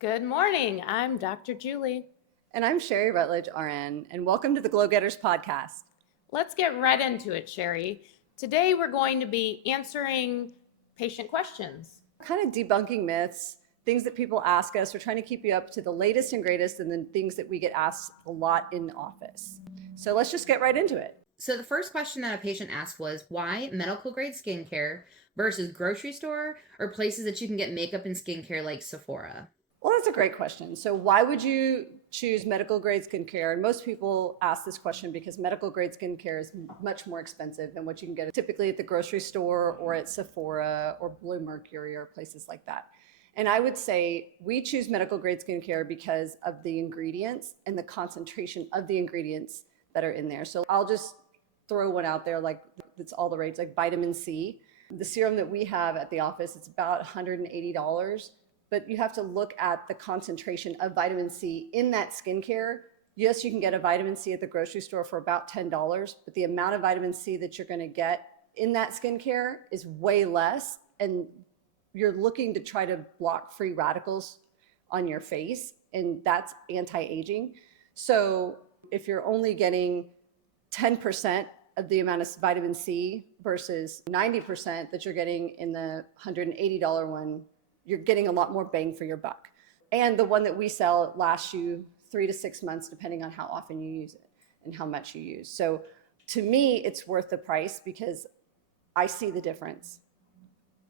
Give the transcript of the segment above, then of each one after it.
Good morning. I'm Dr. Julie. And I'm Sherry Rutledge, RN, and welcome to the GlowGetters podcast. Let's get right into it, Sherry. Today we're going to be answering patient questions. Kind of debunking myths, things that people ask us. We're trying to keep you up to the latest and greatest and then things that we get asked a lot in office. So let's just get right into it. So the first question that a patient asked was, why medical grade skincare versus grocery store or places that you can get makeup and skincare like Sephora? Well, that's a great question. So why would you choose medical grade skincare? And most people ask this question because medical grade skincare is much more expensive than what you can get typically at the grocery store or at Sephora or Blue Mercury or places like that. And I would say we choose medical grade skincare because of the ingredients and the concentration of the ingredients that are in there. So I'll just throw one out there like it's all the rage, like vitamin C. The serum that we have at the office, it's about $180. But you have to look at the concentration of vitamin C in that skincare. Yes, you can get a vitamin C at the grocery store for about $10, but the amount of vitamin C that you're going to get in that skincare is way less. And you're looking to try to block free radicals on your face, and that's anti-aging. So if you're only getting 10% of the amount of vitamin C versus 90% that you're getting in the $180 one, you're getting a lot more bang for your buck. And the one that we sell lasts you 3 to 6 months, depending on how often you use it and how much you use. So to me, it's worth the price because I see the difference.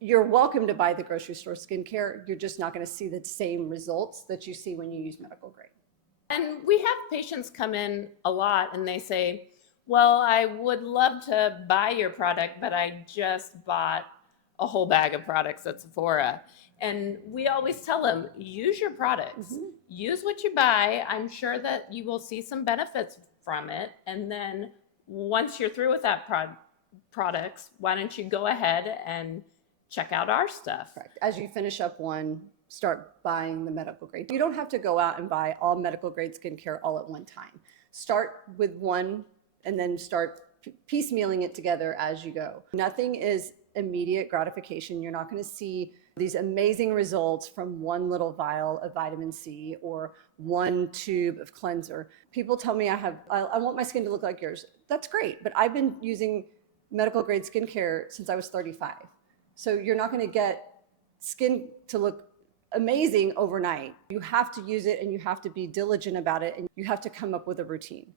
You're welcome to buy the grocery store skincare. You're just not going to see the same results that you see when you use medical grade. And we have patients come in a lot and they say, well, I would love to buy your product, but I just bought a whole bag of products at Sephora. And we always tell them, use your products, use what you buy. I'm sure that you will see some benefits from it. And then once you're through with that products, why don't you go ahead and check out our stuff? Correct. As you finish up one, start buying the medical grade. You don't have to go out and buy all medical grade skincare all at one time. Start with one and then start piecemealing it together as you go. Nothing is immediate gratification. You're not going to see these amazing results from one little vial of vitamin C or one tube of cleanser. People tell me I want my skin to look like yours. That's great, but I've been using medical grade skincare since I was 35. So you're not going to get skin to look amazing overnight. You have to use it and you have to be diligent about it and you have to come up with a routine.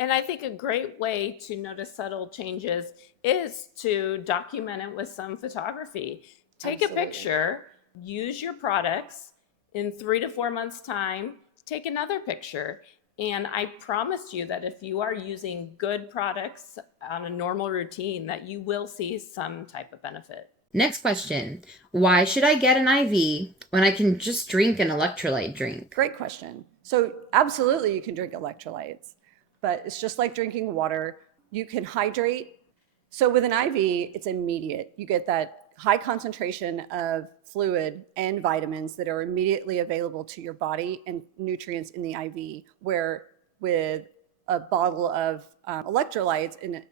And I think a great way to notice subtle changes is to document it with some photography. Take Absolutely. a picture, use your products. In 3 to 4 months' time, take another picture. And I promise you that if you are using good products on a normal routine, that you will see some type of benefit. Next question. Why should I get an IV when I can just drink an electrolyte drink? Great question. So absolutely you can drink electrolytes, but it's just like drinking water. You can hydrate. So with an IV, it's immediate. You get that high concentration of fluid and vitamins that are immediately available to your body and nutrients in the IV, where with a bottle of electrolytes in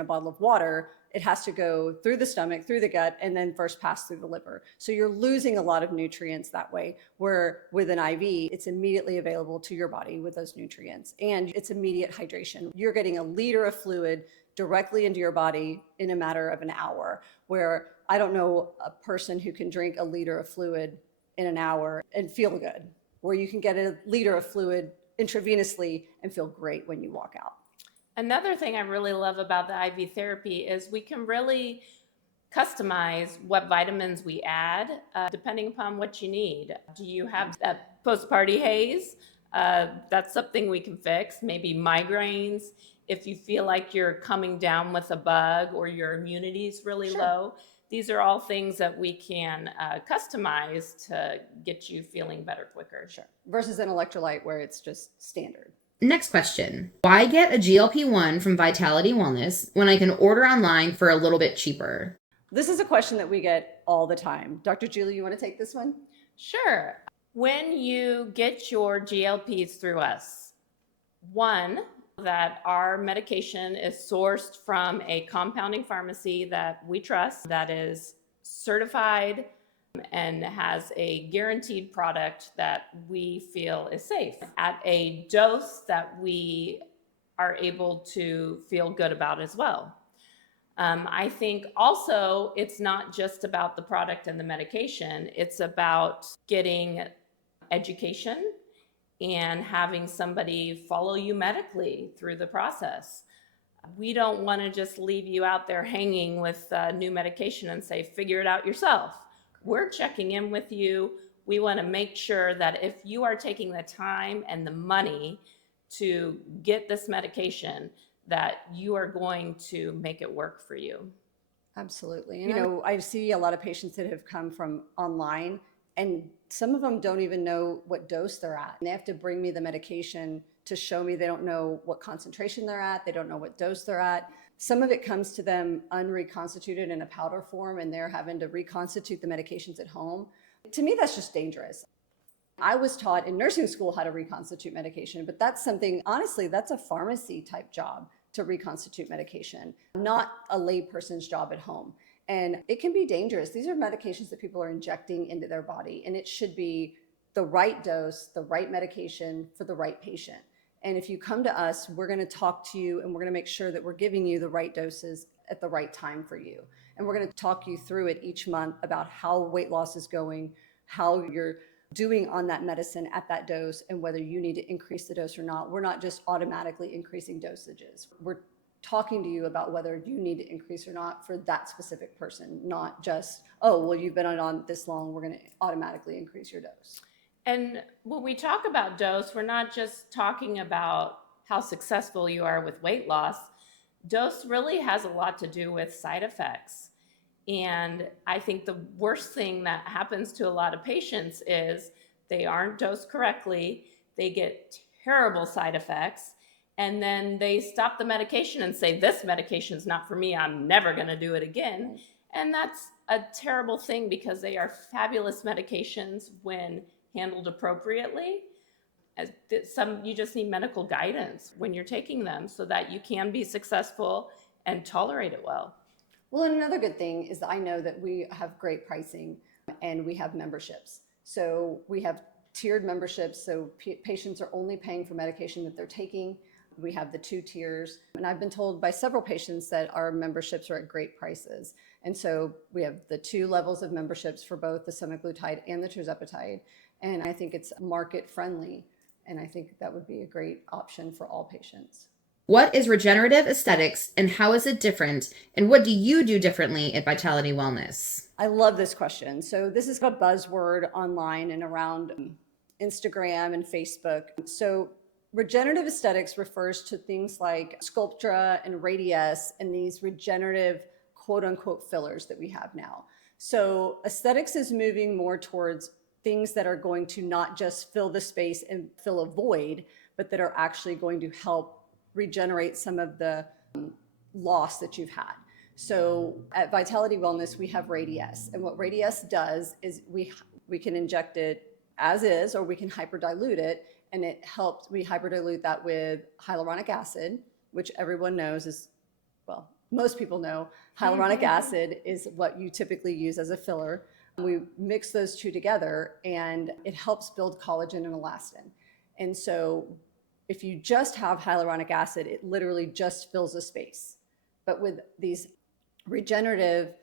a bottle of water, it has to go through the stomach, through the gut, and then first pass through the liver. So you're losing a lot of nutrients that way, where with an IV, it's immediately available to your body with those nutrients. And it's immediate hydration. You're getting a liter of fluid directly into your body in a matter of an hour, where I don't know a person who can drink a liter of fluid in an hour and feel good, where you can get a liter of fluid intravenously and feel great when you walk out. Another thing I really love about the IV therapy is we can really customize what vitamins we add depending upon what you need. Do you have that post-party haze? That's something we can fix. Maybe migraines. If you feel like you're coming down with a bug or your immunity is really low, these are all things that we can customize to get you feeling better quicker. Sure. Versus an electrolyte where it's just standard. Next question. Why get a GLP-1 from Vitality Wellness when I can order online for a little bit cheaper? This is a question that we get all the time. Dr. Julie, you want to take this one? Sure. When you get your GLPs through us, one, that our medication is sourced from a compounding pharmacy that we trust, that is certified and has a guaranteed product that we feel is safe at a dose that we are able to feel good about as well. I think also it's not just about the product and the medication, it's about getting education and having somebody follow you medically through the process. We don't want to just leave you out there hanging with new medication and say, figure it out yourself. We're checking in with you. We want to make sure that if you are taking the time and the money to get this medication, that you are going to make it work for you. Absolutely. I see a lot of patients that have come from online, and some of them don't even know what dose they're at. And they have to bring me the medication to show me. They don't know what concentration they're at. They don't know what dose they're at. Some of it comes to them unreconstituted in a powder form, and they're having to reconstitute the medications at home. To me, that's just dangerous. I was taught in nursing school how to reconstitute medication, but that's something, honestly, that's a pharmacy type job to reconstitute medication, not a layperson's job at home. And it can be dangerous. These are medications that people are injecting into their body, and it should be the right dose, the right medication for the right patient. And if you come to us, we're going to talk to you and we're going to make sure that we're giving you the right doses at the right time for you. And we're going to talk you through it each month about how weight loss is going, how you're doing on that medicine at that dose, and whether you need to increase the dose or not. We're not just automatically increasing dosages. We're talking to you about whether you need to increase or not for that specific person, not just, oh, well, you've been on this long, we're going to automatically increase your dose. And when we talk about dose, we're not just talking about how successful you are with weight loss. Dose really has a lot to do with side effects. And I think the worst thing that happens to a lot of patients is they aren't dosed correctly, they get terrible side effects, and then they stop the medication and say, this medication is not for me, I'm never going to do it again. And that's a terrible thing, because they are fabulous medications when handled appropriately. You just need medical guidance when you're taking them so that you can be successful and tolerate it well. Well, and another good thing is that I know that we have great pricing and we have memberships. So we have tiered memberships, so patients are only paying for medication that they're taking. We have the 2 tiers, and I've been told by several patients that our memberships are at great prices. And so we have the 2 levels of memberships for both the Semaglutide and the Tirzepatide, and I think it's market friendly, and I think that would be a great option for all patients. What is regenerative aesthetics and how is it different? And what do you do differently at Vitality Wellness? I love this question. So this is a buzzword online and around Instagram and Facebook. So regenerative aesthetics refers to things like Sculptra and Radiesse and these regenerative quote unquote fillers that we have now. So aesthetics is moving more towards things that are going to not just fill the space and fill a void, but that are actually going to help regenerate some of the loss that you've had. So at Vitality Wellness, we have Radiesse. And what Radiesse does is we can inject it as is, or we can hyperdilute it. And it helps, we hyperdilute that with hyaluronic acid, which everyone knows is, well, most people know hyaluronic acid is what you typically use as a filler. We mix those 2 together and it helps build collagen and elastin. And so if you just have hyaluronic acid, it literally just fills a space. But with these regenerative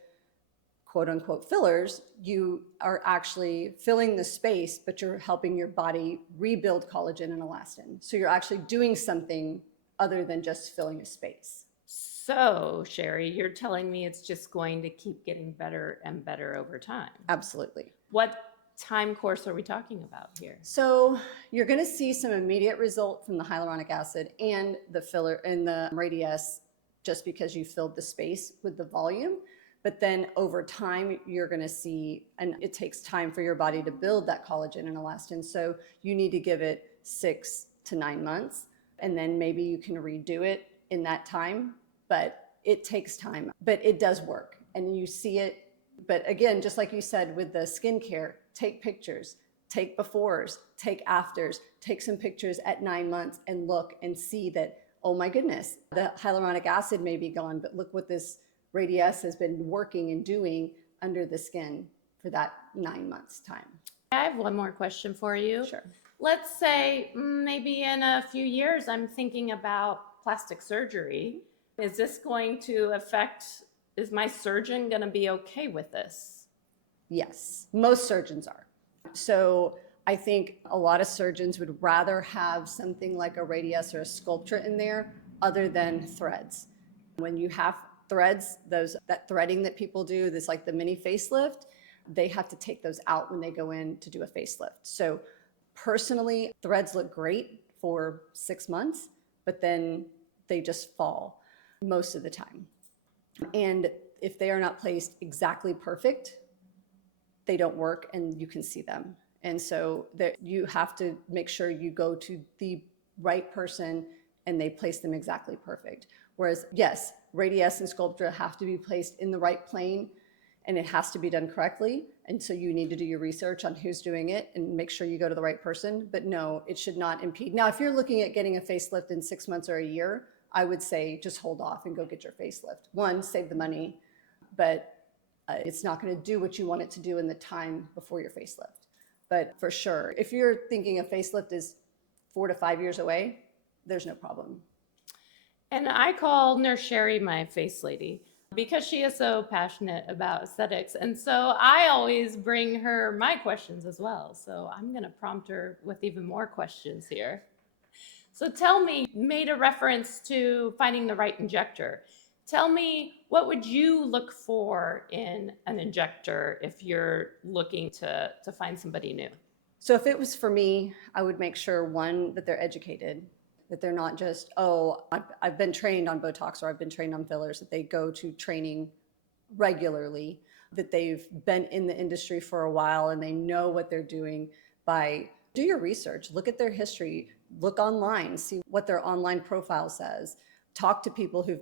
quote unquote fillers, you are actually filling the space, but you're helping your body rebuild collagen and elastin. So you're actually doing something other than just filling a space. So, Sherry, you're telling me it's just going to keep getting better and better over time? Absolutely. What time course are we talking about here? So you're going to see some immediate result from the hyaluronic acid and the filler and the Radiesse just because you filled the space with the volume. But then over time, you're going to see, and it takes time for your body to build that collagen and elastin. So you need to give it 6 to 9 months, and then maybe you can redo it in that time. But it takes time, but it does work, and you see it. But again, just like you said with the skincare, take pictures, take befores, take afters, take some pictures at 9 months and look and see that, oh my goodness, the hyaluronic acid may be gone, but look what this Radiesse has been working and doing under the skin for that 9 months time. I have one more question for you. Sure. Let's say maybe in a few years, I'm thinking about plastic surgery. Is this going to affect, is my surgeon going to be okay with this? Yes, most surgeons are. So I think a lot of surgeons would rather have something like a radius or a Sculptra in there other than threads. When you have threads, that threading that people do, this like the mini facelift, they have to take those out when they go in to do a facelift. So personally, threads look great for 6 months, but then they just fall most of the time. And if they are not placed exactly perfect, they don't work and you can see them. And so you have to make sure you go to the right person and they place them exactly perfect. Whereas, yes, radius and Sculptra have to be placed in the right plane and it has to be done correctly. And so you need to do your research on who's doing it and make sure you go to the right person. But no, it should not impede. Now, if you're looking at getting a facelift in 6 months or a year, I would say just hold off and go get your facelift. One, save the money, but it's not going to do what you want it to do in the time before your facelift. But for sure, if you're thinking a facelift is 4 to 5 years away, there's no problem. And I call Nurse Sherry my face lady because she is so passionate about aesthetics. And so I always bring her my questions as well. So I'm going to prompt her with even more questions here. So tell me, you made a reference to finding the right injector. Tell me, what would you look for in an injector if you're looking to find somebody new? So if it was for me, I would make sure, one, that they're educated, that they're not just, oh, I've been trained on Botox or I've been trained on fillers, that they go to training regularly, that they've been in the industry for a while and they know what they're doing. Do your research, look at their history, look online, see what their online profile says, talk to people who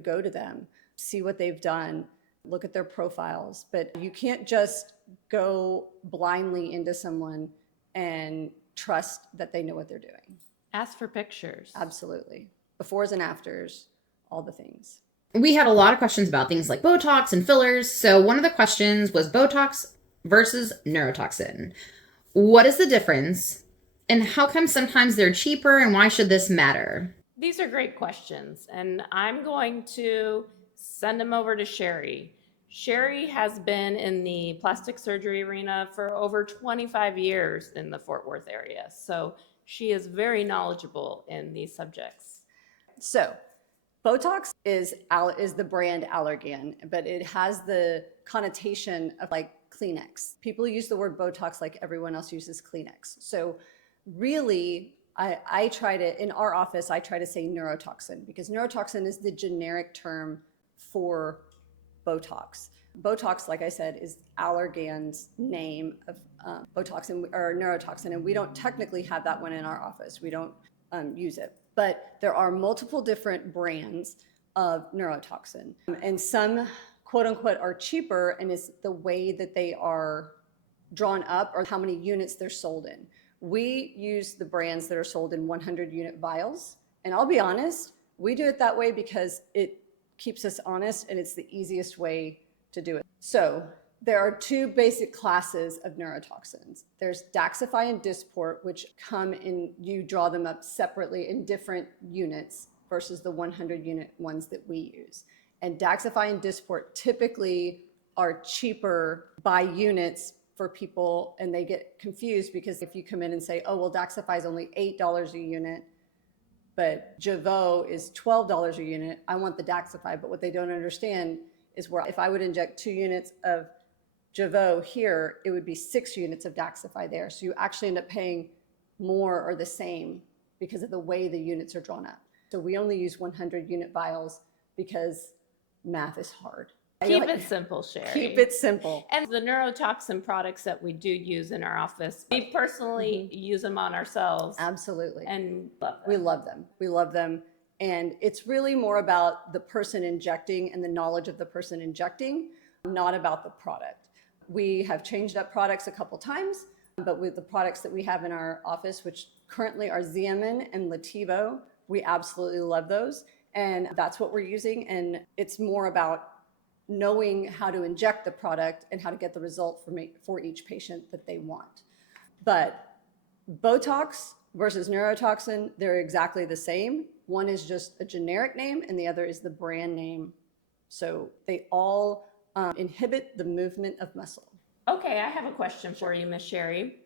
go to them, see what they've done, look at their profiles. But you can't just go blindly into someone and trust that they know what they're doing. Ask for pictures. Absolutely. Befores and afters, all the things. We had a lot of questions about things like Botox and fillers. So one of the questions was Botox versus neurotoxin. What is the difference? And how come sometimes they're cheaper, and why should this matter? These are great questions, and I'm going to send them over to Sherry. Sherry has been in the plastic surgery arena for over 25 years in the Fort Worth area, so she is very knowledgeable in these subjects. So Botox is the brand Allergan, but it has the connotation of like Kleenex. People use the word Botox like everyone else uses Kleenex. So really, I try to, in our office, I try to say neurotoxin because neurotoxin is the generic term for Botox. Botox, like I said, is Allergan's name of Botox or neurotoxin, and we don't technically have that one in our office. We don't use it. But there are multiple different brands of neurotoxin, and some, quote unquote, are cheaper, and it's the way that they are drawn up or how many units they're sold in. We use the brands that are sold in 100 unit vials. And I'll be honest, we do it that way because it keeps us honest and it's the easiest way to do it. So there are two basic classes of neurotoxins. There's Daxxify and Dysport, which come in, you draw them up separately in different units versus the 100 unit ones that we use. And Daxxify and Dysport typically are cheaper by units for people, and they get confused because if you come in and say, oh, well, Daxxify is only $8 a unit, but Jeuveau is $12 a unit, I want the Daxxify. But what they don't understand is where if I would inject 2 units of Jeuveau here, it would be 6 units of Daxxify there. So you actually end up paying more or the same because of the way the units are drawn up. So we only use 100 unit vials because math is hard. Keep it simple, Sherry. Keep it simple. And the neurotoxin products that we do use in our office, we personally use them on ourselves. Absolutely. And love them. We love them. We love them. And it's really more about the person injecting and the knowledge of the person injecting, not about the product. We have changed up products a couple times, but with the products that we have in our office, which currently are Xeomin and Lativo, we absolutely love those. And that's what we're using. And it's more about knowing how to inject the product and how to get the result for each patient that they want. But Botox versus neurotoxin, they're exactly the same. One is just a generic name and the other is the brand name. So they all inhibit the movement of muscle. Okay, I have a question for you, Miss Sherry.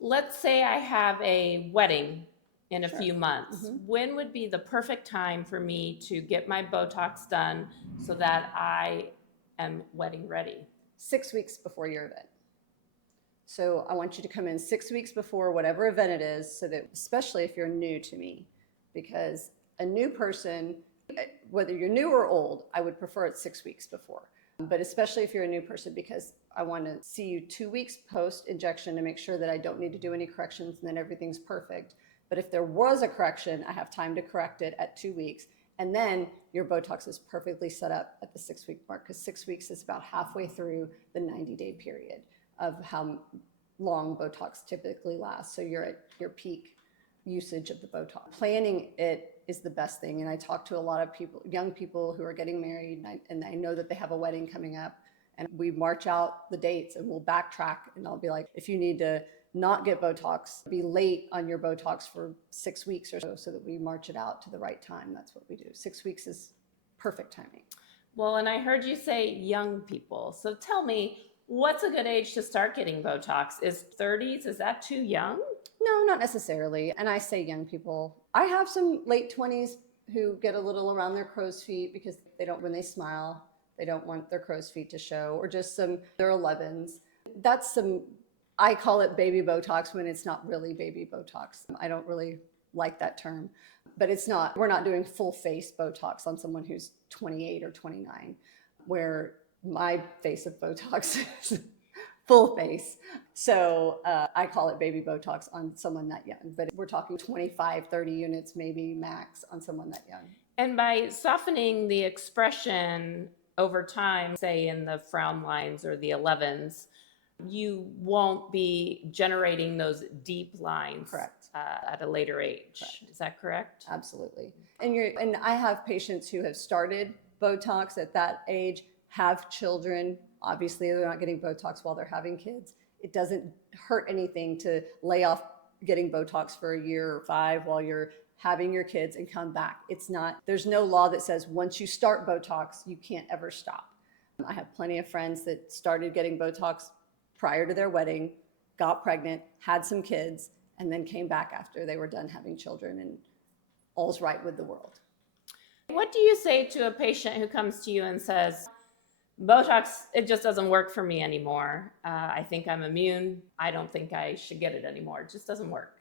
Let's say I have a wedding in a Sure. few months. When would be the perfect time for me to get my Botox done so that I am wedding ready? 6 weeks before your event. So I want you to come in 6 weeks before whatever event it is, so that, especially if you're new to me, because a new person, whether you're new or old, I would prefer it 6 weeks before. But especially if you're a new person, because I want to see you 2 weeks post injection to make sure that I don't need to do any corrections and then everything's perfect. But if there was a correction, I have time to correct it at 2 weeks. And then your Botox is perfectly set up at the 6 week mark, because 6 weeks is about halfway through the 90-day period of how long Botox typically lasts. So you're at your peak usage of the Botox. Planning it is the best thing. And I talk to a lot of people, young people who are getting married, and I know that they have a wedding coming up, and we march out the dates and we'll backtrack, and I'll be like, if you need to not get Botox, be late on your Botox for 6 weeks or so that we march it out to the right time. That's what we do. 6 weeks is perfect timing. Well, and I heard you say young people. So tell me, what's a good age to start getting Botox? Is 30s, is that too young? No, not necessarily. And I say young people. I have some late 20s who get a little around their crow's feet because they don't, when they smile, they don't want their crow's feet to show, or just their 11s. That's I call it baby Botox when it's not really baby Botox. I don't really like that term, but we're not doing full face Botox on someone who's 28 or 29, where my face of Botox is full face. So I call it baby Botox on someone that young, but we're talking 25, 30 units, maybe max on someone that young. And by softening the expression over time, say in the frown lines or the 11s, you won't be generating those deep lines. Correct. At a later age. Correct. Is that correct? Absolutely. And I have patients who have started Botox at that age, have children. Obviously, they're not getting Botox while they're having kids. It doesn't hurt anything to lay off getting Botox for a year or 5 while you're having your kids and come back. There's no law that says once you start Botox, you can't ever stop. I have plenty of friends that started getting Botox prior to their wedding, got pregnant, had some kids, and then came back after they were done having children, and all's right with the world. What do you say to a patient who comes to you and says, Botox, it just doesn't work for me anymore. I think I'm immune. I don't think I should get it anymore. It just doesn't work.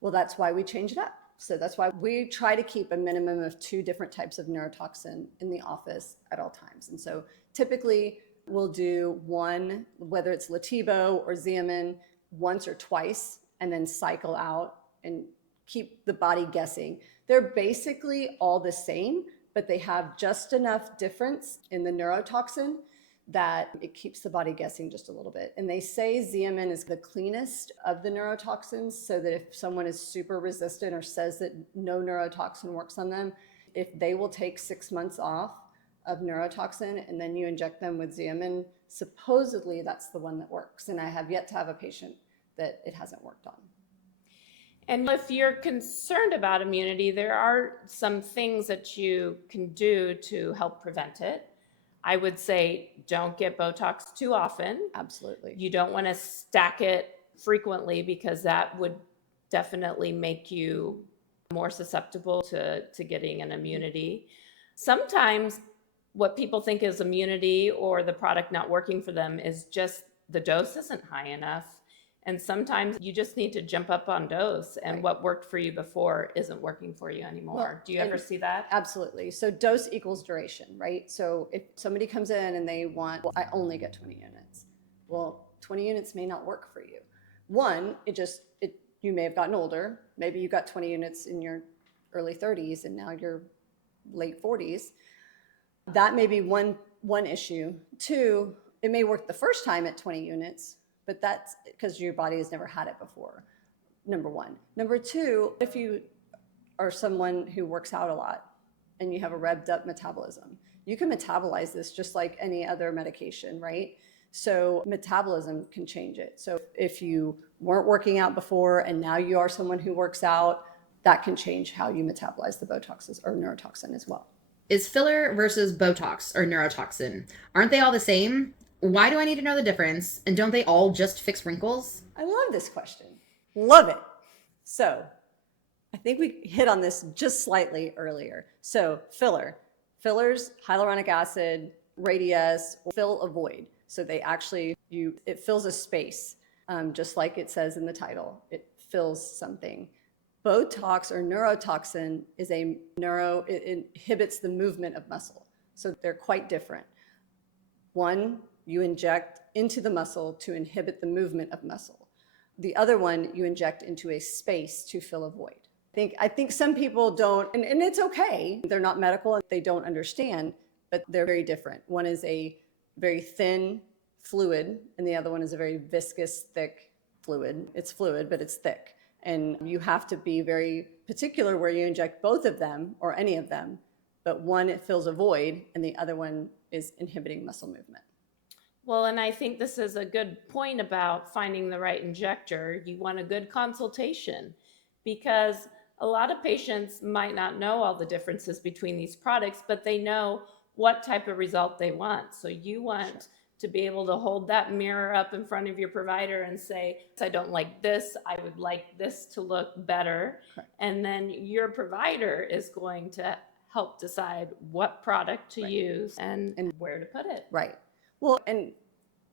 Well, that's why we change it up. So that's why we try to keep a minimum of 2 different types of neurotoxin in the office at all times. And so typically we'll do one, whether it's Latibo or Xeomin, once or twice, and then cycle out and keep the body guessing. They're basically all the same, but they have just enough difference in the neurotoxin that it keeps the body guessing just a little bit. And they say Xeomin is the cleanest of the neurotoxins, so that if someone is super resistant or says that no neurotoxin works on them, if they will take 6 months off of neurotoxin and then you inject them with Xeomin, supposedly that's the one that works. And I have yet to have a patient that it hasn't worked on. And if you're concerned about immunity, there are some things that you can do to help prevent it. I would say don't get Botox too often. Absolutely. You don't want to stack it frequently, because that would definitely make you more susceptible to getting an immunity. Sometimes what people think is immunity or the product not working for them is just the dose isn't high enough. And sometimes you just need to jump up on dose, and Right. what worked for you before isn't working for you anymore. Well, Do you ever see that? Absolutely. So dose equals duration, right? So if somebody comes in and they want, well, I only get 20 units. Well, 20 units may not work for you. One, you may have gotten older. Maybe you got 20 units in your early 30s and now you're late 40s. That may be one issue. 2, it may work the first time at 20 units, but that's because your body has never had it before, number 1. Number 2, if you are someone who works out a lot and you have a revved up metabolism, you can metabolize this just like any other medication, right? So metabolism can change it. So if you weren't working out before and now you are someone who works out, that can change how you metabolize the Botoxes or neurotoxin as well. Is filler versus Botox or neurotoxin, aren't they all the same? Why do I need to know the difference? And don't they all just fix wrinkles? I love this question. Love it. So I think we hit on this just slightly earlier. So fillers, hyaluronic acid, radius, fill a void. So they actually, it fills a space, just like it says in the title. It fills something. Botox or neurotoxin is it inhibits the movement of muscle. So they're quite different. One, you inject into the muscle to inhibit the movement of muscle. The other one, you inject into a space to fill a void. I think some people don't, and it's okay. They're not medical and they don't understand, but they're very different. One is a very thin fluid and the other one is a very viscous, thick fluid. It's fluid, but it's thick. And you have to be very particular where you inject both of them or any of them, but one, it fills a void and the other one is inhibiting muscle movement. Well, and I think this is a good point about finding the right injector. You want a good consultation because a lot of patients might not know all the differences between these products, but they know what type of result they want. So you want to be able to hold that mirror up in front of your provider and say, I don't like this, I would like this to look better. Correct. And then your provider is going to help decide what product to use and where to put it. Right. Well, and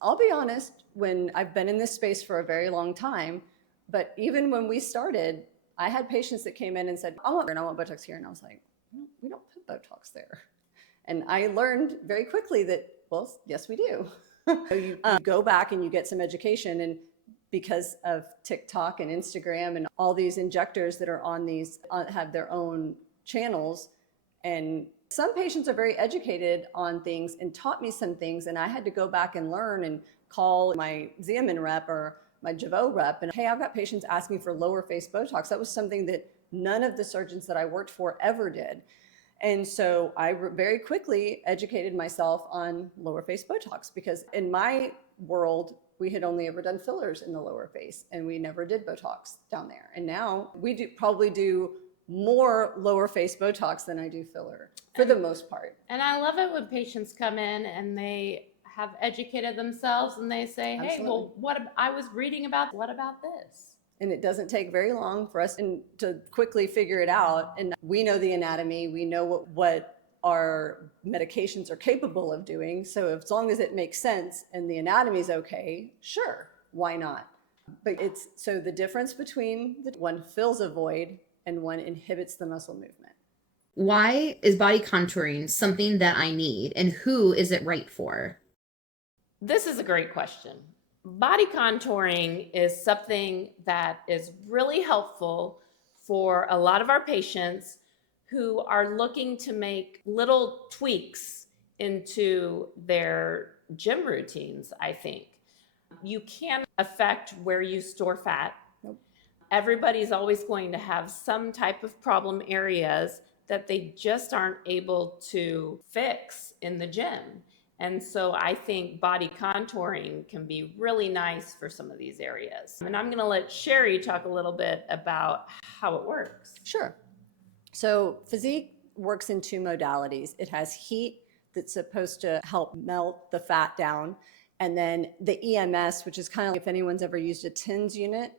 I'll be honest, when I've been in this space for a very long time, but even when we started, I had patients that came in and said, I want Botox here. And I was like, we don't put Botox there. And I learned very quickly that, well, yes, we do. So you go back and you get some education, and because of TikTok and Instagram and all these injectors that are on these, have their own channels, and some patients are very educated on things and taught me some things, and I had to go back and learn and call my Xeomin rep or my Jeuveau rep, and hey, I've got patients asking for lower face Botox. That was something that none of the surgeons that I worked for ever did. And so I very quickly educated myself on lower face Botox, because in my world, we had only ever done fillers in the lower face and we never did Botox down there. And now we probably do more lower face Botox than I do filler for the most part. And I love it when patients come in and they have educated themselves and they say, hey, Absolutely. well, I was reading about, what about this? And it doesn't take very long for us to quickly figure it out. And we know the anatomy, we know what our medications are capable of doing. So as long as it makes sense and the anatomy is okay, sure, why not? But so the difference between one fills a void and one inhibits the muscle movement. Why is body contouring something that I need, and who is it right for? This is a great question. Body contouring is something that is really helpful for a lot of our patients who are looking to make little tweaks into their gym routines, I think. You can't affect where you store fat. Nope. Everybody's always going to have some type of problem areas that they just aren't able to fix in the gym. And so I think body contouring can be really nice for some of these areas. And I'm going to let Sherry talk a little bit about how it works. Sure. So physique works in two modalities. It has heat that's supposed to help melt the fat down. And then the EMS, which is kind of like if anyone's ever used a TENS unit,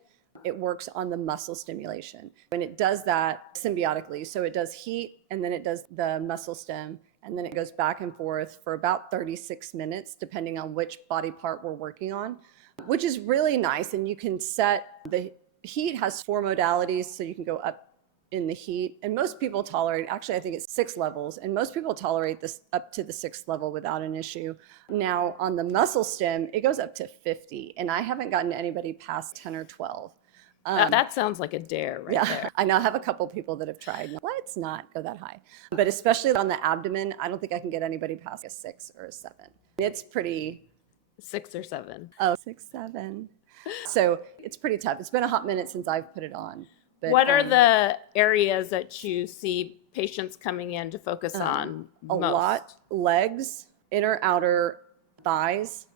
it works on the muscle stimulation. And it does that symbiotically. So it does heat and then it does the muscle stim. And then it goes back and forth for about 36 minutes, depending on which body part we're working on, which is really nice. And you can set, the heat has 4 modalities, so you can go up in the heat. And most people tolerate, actually, I think it's 6 levels, and most people tolerate this up to the 6th level without an issue. Now, on the muscle stim, it goes up to 50, and I haven't gotten anybody past 10 or 12. That sounds like a dare right there. I know I have a couple people that have tried. Let's not go that high. But especially on the abdomen, I don't think I can get anybody past a 6 or a 7. It's pretty... 6 or 7. Oh, 6, 7. So it's pretty tough. It's been a hot minute since I've put it on. But, what are the areas that you see patients coming in to focus on A most? lot, legs, inner, outer thighs,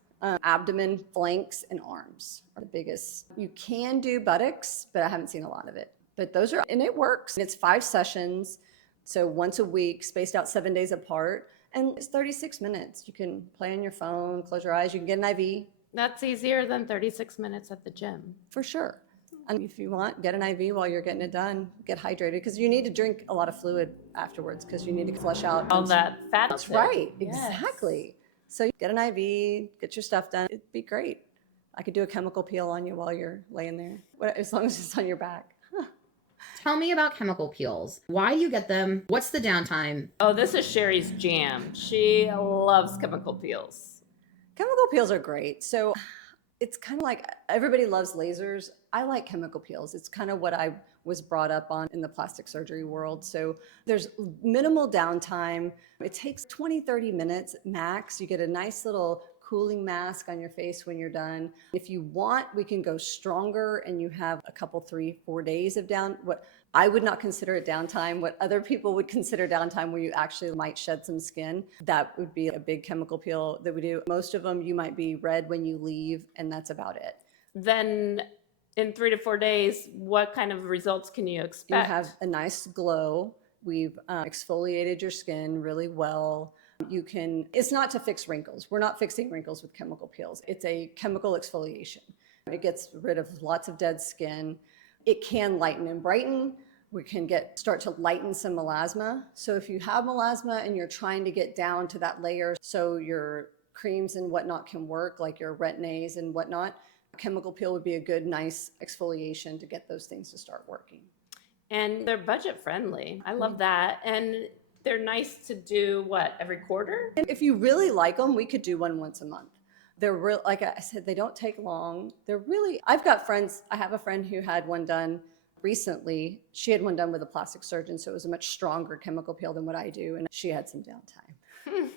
abdomen, flanks, and arms are the biggest. You can do buttocks, but I haven't seen a lot of it. But those are, and it works. It's 5 sessions, so once a week, spaced out 7 days apart, and it's 36 minutes. You can play on your phone, close your eyes, you can get an IV. That's easier than 36 minutes at the gym. For sure. And if you want, get an IV while you're getting it done. Get hydrated because you need to drink a lot of fluid afterwards because you need to flush out All that fat. That's right. Yes. Exactly. So get an IV, get your stuff done. It'd be great. I could do a chemical peel on you while you're laying there, as long as it's on your back. Tell me about chemical peels. Why do you get them? What's the downtime? Oh, this is Sherry's jam. She loves chemical peels. Chemical peels are great. So it's kind of like everybody loves lasers. I like chemical peels. It's kind of what I was brought up on in the plastic surgery world. So there's minimal downtime. It takes 20, 30 minutes max. You get a nice little cooling mask on your face when you're done. If you want, we can go stronger and you have a couple, 3, 4 days of what I would not consider it downtime, what other people would consider downtime where you actually might shed some skin. That would be a big chemical peel that we do. Most of them, you might be red when you leave, and that's about it. Then in 3 to 4 days, what kind of results can you expect? You have a nice glow. We've exfoliated your skin really well. It's not to fix wrinkles. We're not fixing wrinkles with chemical peels. It's a chemical exfoliation. It gets rid of lots of dead skin. It can lighten and brighten. We can start to lighten some melasma. So if you have melasma and you're trying to get down to that layer so your creams and whatnot can work, like your Retin-A's and whatnot, a chemical peel would be a good, nice exfoliation to get those things to start working. And they're budget friendly. I love that. And they're nice to do, every quarter? And if you really like them, we could do one once a month. They're real, like I said, they don't take long. I've got friends, I have a friend who had one done recently. She had one done with a plastic surgeon, so it was a much stronger chemical peel than what I do, and she had some downtime.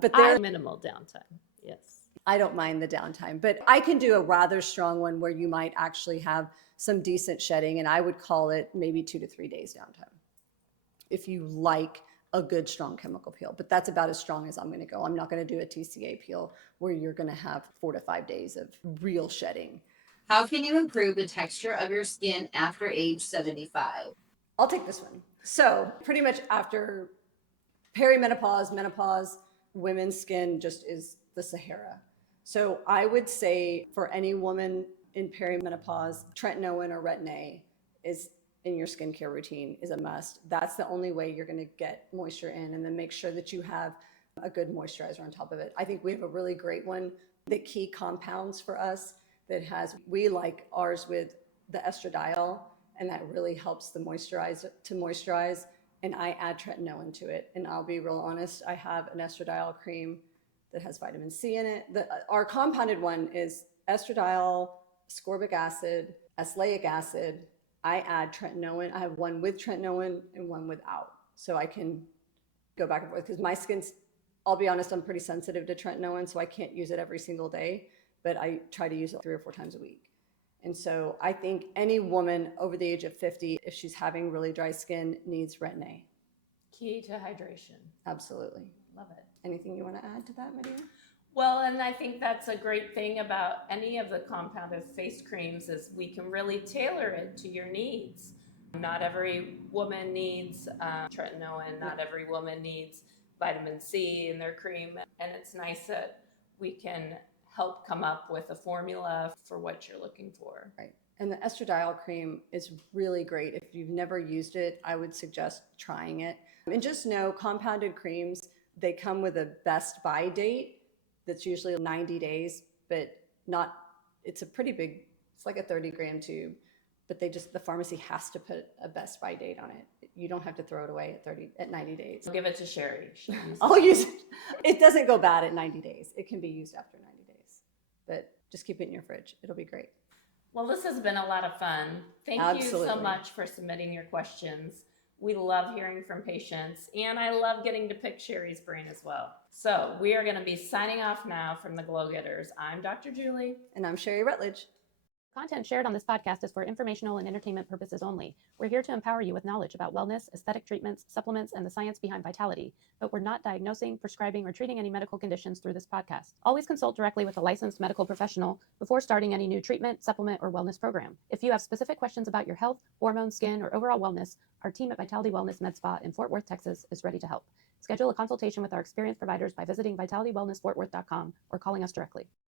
But they're minimal downtime, yes. I don't mind the downtime, but I can do a rather strong one where you might actually have some decent shedding, and I would call it maybe 2 to 3 days downtime if you like a good strong chemical peel. But that's about as strong as I'm going to go. I'm not going to do a TCA peel where you're going to have 4 to 5 days of real shedding. How can you improve the texture of your skin after age 75? I'll take this one. So pretty much after perimenopause, menopause, women's skin just is the Sahara. So I would say for any woman in perimenopause, tretinoin or Retin-A is in your skincare routine is a must. That's the only way you're going to get moisture in, and then make sure that you have a good moisturizer on top of it. I think we have a really great one. The key compounds for us we like ours with the estradiol, and that really helps to moisturize. And I add tretinoin to it. And I'll be real honest, I have an estradiol cream that has vitamin C in it. Our compounded one is estradiol, ascorbic acid, azelaic acid. I add tretinoin. I have one with tretinoin and one without. So I can go back and forth because my skin's, I'll be honest, I'm pretty sensitive to tretinoin, so I can't use it every single day, but I try to use it 3 or 4 times a week. And so I think any woman over the age of 50, if she's having really dry skin, needs Retin-A. Key to hydration. Absolutely. Love it. Anything you want to add to that, Maria? Well, and I think that's a great thing about any of the compounded face creams is we can really tailor it to your needs. Not every woman needs tretinoin, not every woman needs vitamin C in their cream. And it's nice that we can help come up with a formula for what you're looking for. Right. And the estradiol cream is really great. If you've never used it, I would suggest trying it. And just know compounded creams, they come with a best buy date that's usually 90 days, but it's a pretty big, it's like a 30-gram tube, but the pharmacy has to put a best buy date on it. You don't have to throw it away at 90 days. Give it to Sherry. I'll use it. It doesn't go bad at 90 days. It can be used after 90 days, but just keep it in your fridge. It'll be great. Well, this has been a lot of fun. Thank you so Absolutely. much for submitting your questions. We love hearing from patients, and I love getting to pick Sherry's brain as well. So we are going to be signing off now from the GlowGetters. I'm Dr. Julie. And I'm Sherry Rutledge. Content shared on this podcast is for informational and entertainment purposes only. We're here to empower you with knowledge about wellness, aesthetic treatments, supplements, and the science behind vitality, but we're not diagnosing, prescribing, or treating any medical conditions through this podcast. Always consult directly with a licensed medical professional before starting any new treatment, supplement, or wellness program. If you have specific questions about your health, hormones, skin, or overall wellness, our team at Vitality Wellness Medspa in Fort Worth, Texas is ready to help. Schedule a consultation with our experienced providers by visiting vitalitywellnessfortworth.com or calling us directly.